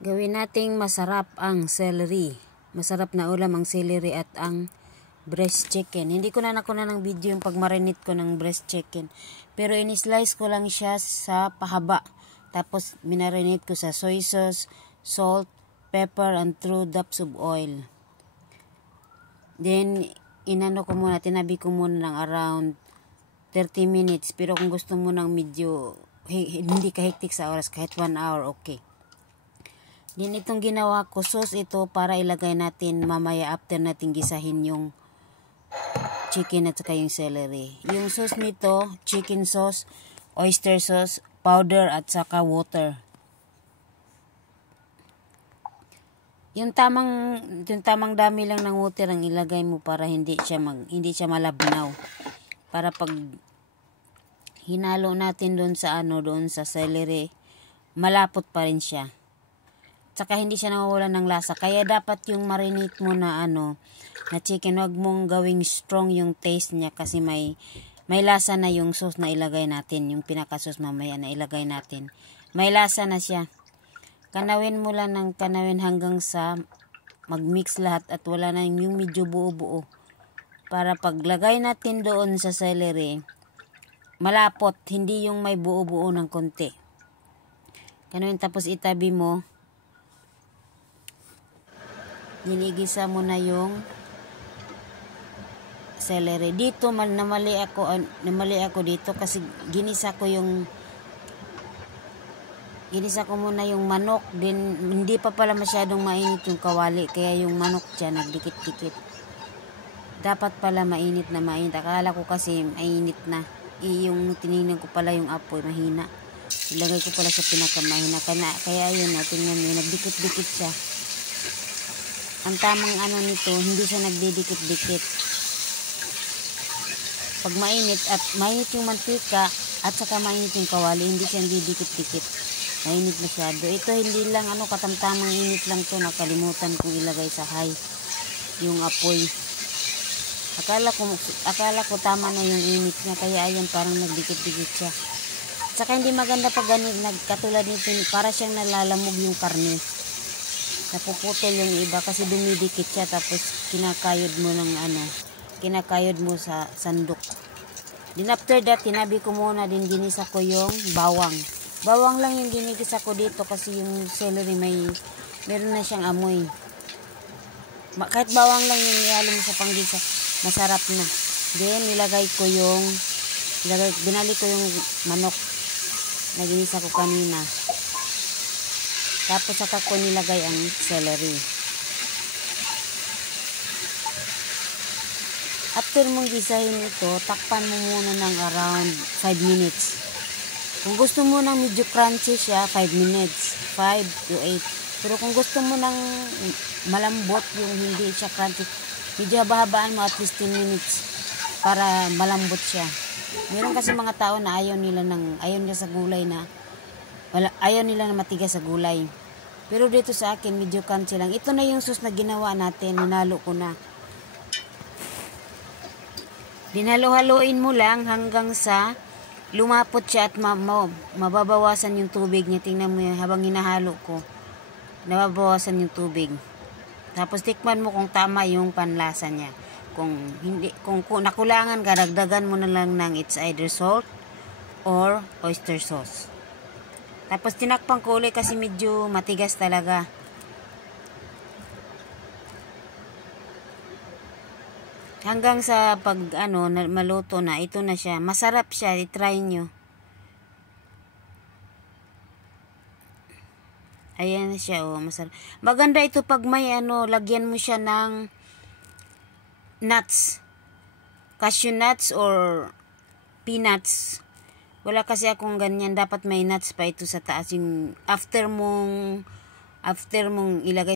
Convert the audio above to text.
Gawin nating masarap ang celery. Masarap na ulam ang celery at ang breast chicken. Hindi ko na nakuna ng video yung pagmarinate ko ng breast chicken. Pero in-slice ko lang siya sa pahaba. Tapos minarinate ko sa soy sauce, salt, pepper, and 2 drops of oil. Then, inano ko muna, tinabi ko muna ng around 30 minutes. Pero kung gusto mo ng medyo hindi kahiktik sa oras, kahit 1 hour, okay. Din itong ginawa ko, sauce ito para ilagay natin mamaya after natin gisahin yung chicken at saka yung celery. Yung sauce nito, chicken sauce, oyster sauce, powder at saka water. Yung tamang dami lang ng water ang ilagay mo para hindi siya malabnaw. Para pag hinalo natin doon sa celery, malapot pa rin siya. Saka hindi siya nawawalan ng lasa. Kaya dapat yung marinate mo na chicken, wag mong gawing strong yung taste niya kasi may lasa na yung sauce na ilagay natin. Yung pinaka-sauce mamaya na ilagay natin. May lasa na siya. Kanawin mo lang ng kanawin hanggang sa mag-mix lahat at wala na yung medyo buo-buo. Para paglagay natin doon sa celery, malapot, hindi yung may buo-buo ng konti. Kanawin tapos itabi mo. Ginigisa mo na yung celery. Dito namali ako dito kasi ginisa ko muna yung manok. Din hindi pa pala masyadong mainit yung kawali kaya yung manok dyan nagdikit-dikit. Dapat pala mainit na mainit. Akala ko kasi mainit na. Yung tinignan ko pala yung apoy mahina. Ilagay ko pala sa pinakamahina. Kaya yun tingnan mo nagdikit-dikit siya. Ang tamang nito, hindi siya nagdidikit-dikit. Pag mainit yung mantika at saka mainit yung kawali, hindi siya nagdidikit-dikit. Mainit masyado. Ito hindi lang katamtamang init lang to, nakalimutan kong ilagay sa high yung apoy. Akala ko tama na yung init niya, kaya ayan parang nagdikit-dikit siya. Saka hindi maganda pag katulad nito, para siyang nalalamog yung karne. Napuputol yung iba kasi dumidikit siya tapos kinakayod mo sa sandok. Then after that, tinabi ko muna din ginisa ko yung bawang. Bawang lang yung ginigisa ko dito kasi yung celery meron na siyang amoy. Kahit bawang lang yung ihalo mo sa panggisa, masarap na. Then binalik ko yung manok na ginisa ko kanina. Tapos saka ko nilagay ang celery. After mong gisahin ito, takpan mo muna ng around 5 minutes. Kung gusto mo ng medyo crunchy siya, 5 minutes. 5 to 8. Pero kung gusto mo ng malambot, yung hindi siya crunchy, medyo haba-habaan mo at least 10 minutes para malambot siya. Meron kasi mga tao na ayaw nila sa gulay ayaw nila na matigas sa gulay. Pero dito sa akin, medyo crunchy lang. Ito na yung sauce na ginawa natin. Ninalo ko na. Dinhalo-haloin mo lang hanggang sa lumapot siya at mababawasan yung tubig niya. Tingnan mo yan habang hinahalo ko. Nababawasan yung tubig. Tapos tikman mo kung tama yung panlasa niya. Kung nakulangan ka, dagdagan mo na lang ng it's either salt or oyster sauce. Tapos tinakpan ko ulit kasi medyo matigas talaga. Hanggang sa pag maluto na, ito na siya. Masarap siya, i-try nyo. Ayan na siya, masarap. Maganda ito pag may lagyan mo siya ng nuts. Cashew nuts or peanuts. Wala kasi akong ganyan. Dapat may nuts pa ito sa taas. Yung after mong ilagay